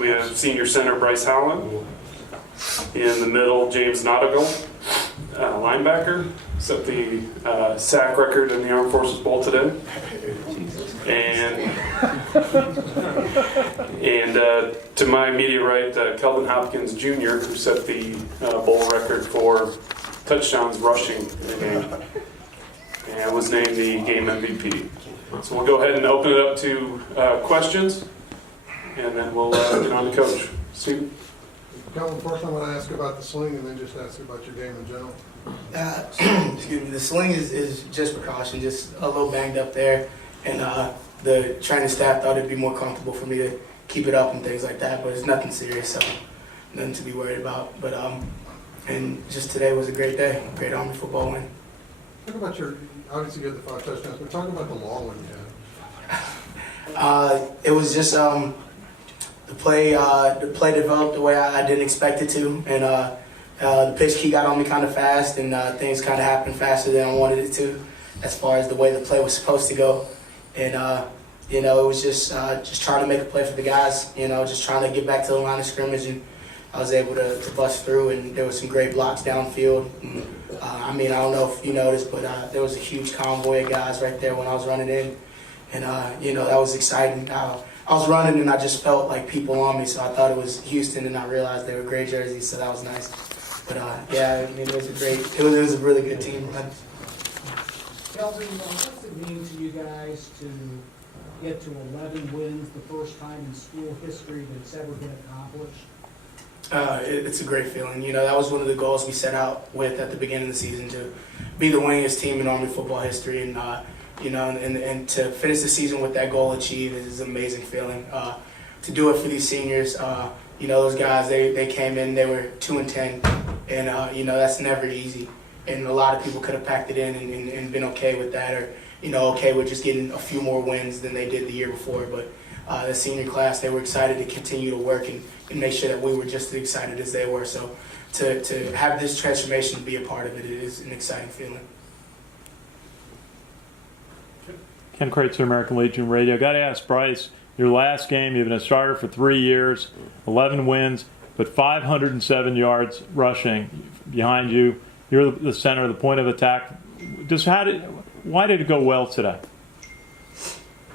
we have senior center Bryce Holland. In the middle, James Nachtigal, linebacker, set the sack record in the Armed Forces Bowl today. And to my immediate right, Kelvin Hopkins Jr., who set the bowl record for touchdowns rushing in the game, and was named the game MVP. So we'll go ahead and open it up to questions, and then we'll get on to Coach. Steve? Kelvin, first I'm going to ask about the sling and then just ask about your game in general. Excuse me. The sling is just precaution, just a little banged up there, and the training staff thought it'd be more comfortable for me to keep it up and things like that. But it's nothing serious, so nothing to be worried about. But and just today was a great day, great Army football win. Talk about obviously you had the 5 touchdowns, but talk about the long one you had. It was just the play developed the way I didn't expect it to, and the pitch key got on me kind of fast, and things kind of happened faster than I wanted it to, as far as the way the play was supposed to go. And it was just trying to make a play for the guys, just trying to get back to the line of scrimmage, and I was able to bust through, and there were some great blocks downfield. And, I don't know if you noticed, but there was a huge convoy of guys right there when I was running in, and that was exciting. I was running and I just felt like people on me, so I thought it was Houston, and I realized they were gray jerseys, so that was nice. But it was a really good team. Kelvin, what's it mean to you guys to get to 11 wins, the first time in school history that's ever been accomplished? It's a great feeling. That was one of the goals we set out with at the beginning of the season, to be the winningest team in Army football history, and and to finish the season with that goal achieved is an amazing feeling. To do it for these seniors, those guys, they came in, they were 2-10, and that's never easy. And a lot of people could have packed it in and been okay with that, or okay with just getting a few more wins than they did the year before. But the senior class, they were excited to continue to work and make sure that we were just as excited as they were. So to have this transformation and be a part of it is an exciting feeling. Ken Kreitzer, American Legion Radio. Got to ask Bryce, your last game, you've been a starter for 3 years, 11 wins, but 507 yards rushing behind you. You're the center, the point of attack. Why did it go well today?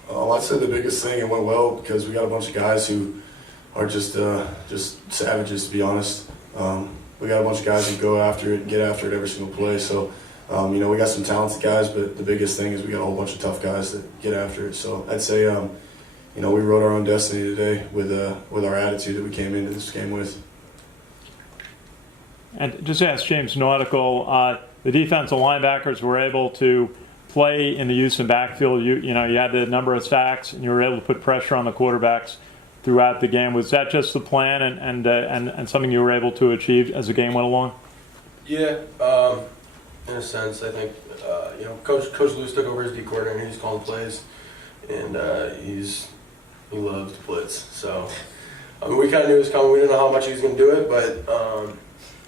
I'd say the biggest thing, it went well because we got a bunch of guys who are just savages, to be honest. We got a bunch of guys who go after it and get after it every single play. So, we got some talented guys, but the biggest thing is we got a whole bunch of tough guys that get after it. So I'd say, we wrote our own destiny today with our attitude that we came into this game with. And just ask James Nautical, the defensive linebackers were able to play in the Houston backfield. You had the number of sacks, and you were able to put pressure on the quarterbacks throughout the game. Was that just the plan and something you were able to achieve as the game went along? Yeah, in a sense, I think Coach Lewis took over as D coordinator, and he's calling plays, and he loves to blitz. So we kind of knew it was coming. We didn't know how much he was going to do it, but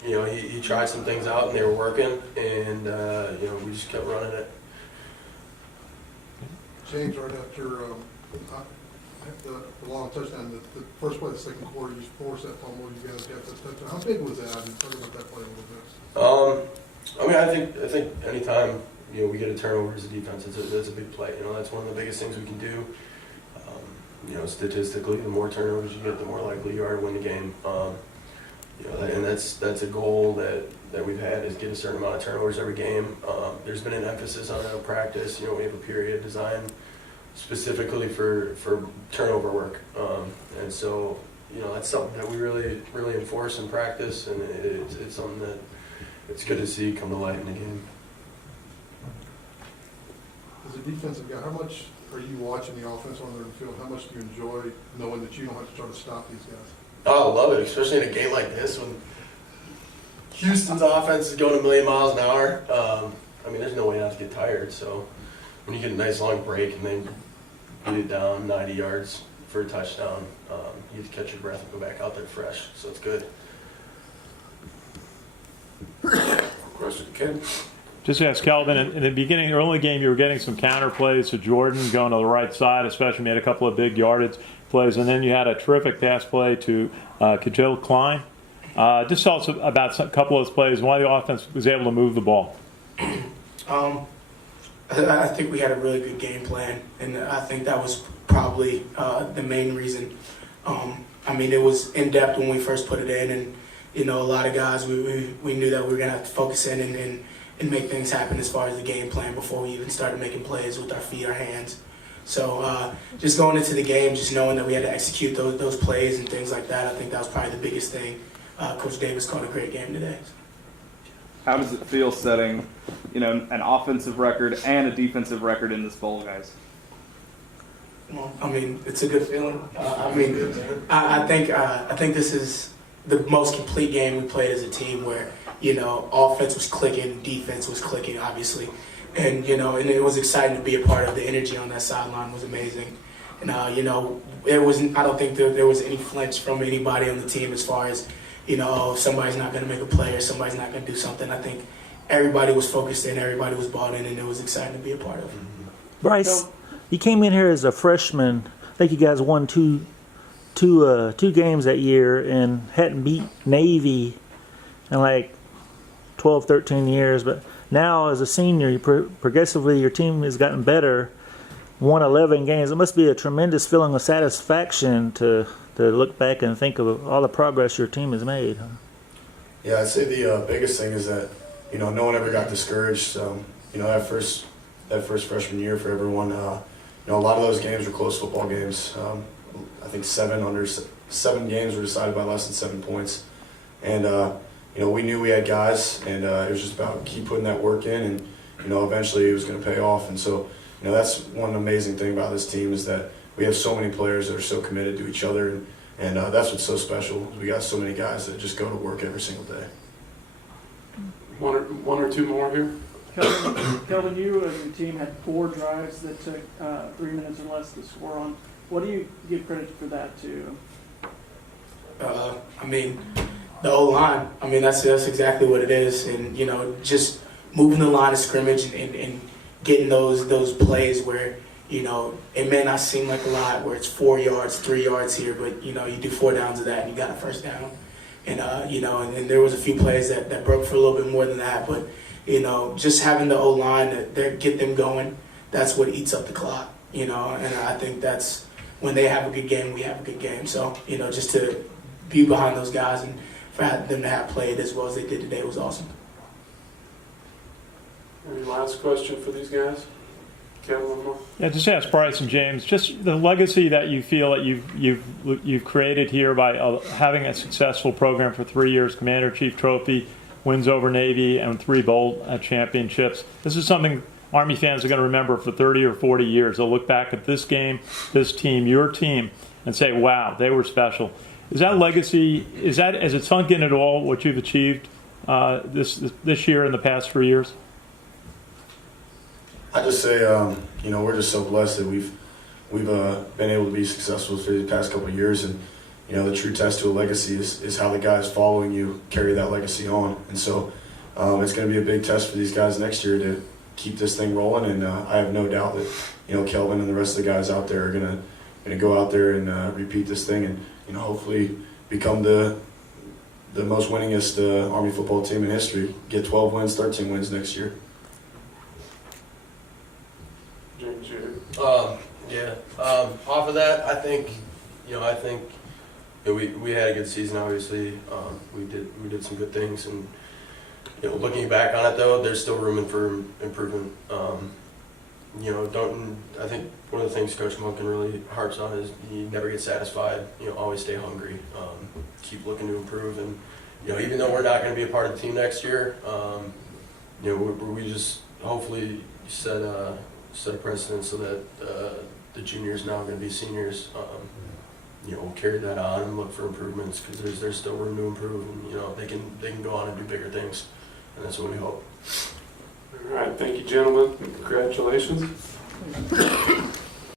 he tried some things out, and they were working, and we just kept running it. James, right after the long touchdown, the first play of the second quarter, you forced that fumble, you guys got that touchdown. How big was that? And talk about that play a little bit. I think anytime we get a turnover as a defense, it's a big play. That's one of the biggest things we can do. Statistically, the more turnovers you get, the more likely you are to win the game. And that's a goal that we've had, is get a certain amount of turnovers every game. There's been an emphasis on it in practice. We have a period designed specifically for turnover work, and so that's something that we really enforce in practice, and it's something that it's good to see come to light in the game. As a defensive guy, how much are you watching the offense on the field? How much do you enjoy knowing that you don't have to try to stop these guys? Oh, I love it, especially in a game like this when Houston's offense is going a million miles an hour. There's no way not to get tired. So when you get a nice long break and then beat it down 90 yards for a touchdown, you have to catch your breath and go back out there fresh. So it's good. Question, Ken? Just ask Kelvin, in the beginning, early game, you were getting some counter plays to Jordan going to the right side, especially made a couple of big yardage. plays, and then you had a terrific pass play to Kajil Klein. Just tell us about a couple of those plays and why the offense was able to move the ball. I think we had a really good game plan, and I think that was probably the main reason. I mean, it was in depth when we first put it in, and a lot of guys we knew that we were gonna have to focus in and make things happen as far as the game plan before we even started making plays with our feet, our hands. So just going into the game, just knowing that we had to execute those plays and things like that, I think that was probably the biggest thing. Coach Davis called a great game today. How does it feel setting, an offensive record and a defensive record in this bowl, guys? Well, I mean, it's a good feeling. I think this is the most complete game we played as a team where, offense was clicking, defense was clicking, obviously. And, and it was exciting to be a part of. The energy on that sideline was amazing. And, it wasn't, I don't think there was any flinch from anybody on the team as far as, somebody's not going to make a play or somebody's not going to do something. I think everybody was focused in, everybody was bought in, and it was exciting to be a part of. Bryce, you came in here as a freshman. I think you guys won two games that year and hadn't beat Navy in like 12, 13 years. But now as a senior, you progressively your team has gotten better, won 11 games. It must be a tremendous feeling of satisfaction to look back and think of all the progress your team has made. Yeah, I'd say the biggest thing is that, no one ever got discouraged. That first freshman year for everyone, a lot of those games were close football games. I think 7 games were decided by less than 7 points. And, we knew we had guys, and it was just about keep putting that work in, and, eventually it was going to pay off. And so, that's one amazing thing about this team is that we have so many players that are so committed to each other, and that's what's so special. We got so many guys that just go to work every single day. One or two more here. Kelvin, you and your team had 4 drives that took 3 minutes or less to score on. What do you give credit for that to? The O-line. That's exactly what it is. And, just moving the line of scrimmage and getting those plays where, it may not seem like a lot, where it's 4 yards, 3 yards here, but, you do 4 downs of that and you got a first down. And, and there was a few plays that broke for a little bit more than that. But, just having the O-line that get them going, that's what eats up the clock, and I think that's when they have a good game, we have a good game. So, just to be behind those guys and for them to have played as well as they did today was awesome. Any last question for these guys? Kevin, one more? Yeah, just ask Bryce and James, just the legacy that you feel that you've created here by having a successful program for 3 years, Commander-in-Chief Trophy, wins over Navy, and 3 bowl championships. This is something Army fans are going to remember for 30 or 40 years. They'll look back at this game, this team, your team, and say, wow, they were special. Is that legacy, has it sunk in at all, what you've achieved this year and the past 3 years? I just say, we're just so blessed that we've been able to be successful for the past couple of years, and the true test to a legacy is how the guys following you carry that legacy on. And so it's going to be a big test for these guys next year to keep this thing rolling. And I have no doubt that Kelvin and the rest of the guys out there are going to go out there and repeat this thing and hopefully become the most winningest Army football team in history. Get 12 wins, 13 wins next year. James, you? Off of that, I think we had a good season. Obviously, we did some good things, and looking back on it though, there's still room for improvement. I think one of the things Coach Munkin really harps on is you never get satisfied. Always stay hungry. Keep looking to improve, and even though we're not going to be a part of the team next year, we just hopefully set a precedent so that the juniors now are going to be seniors. We'll carry that on and look for improvements because there's still room to improve, and they can go on and do bigger things, and that's what we hope. All right, thank you, gentlemen. Congratulations.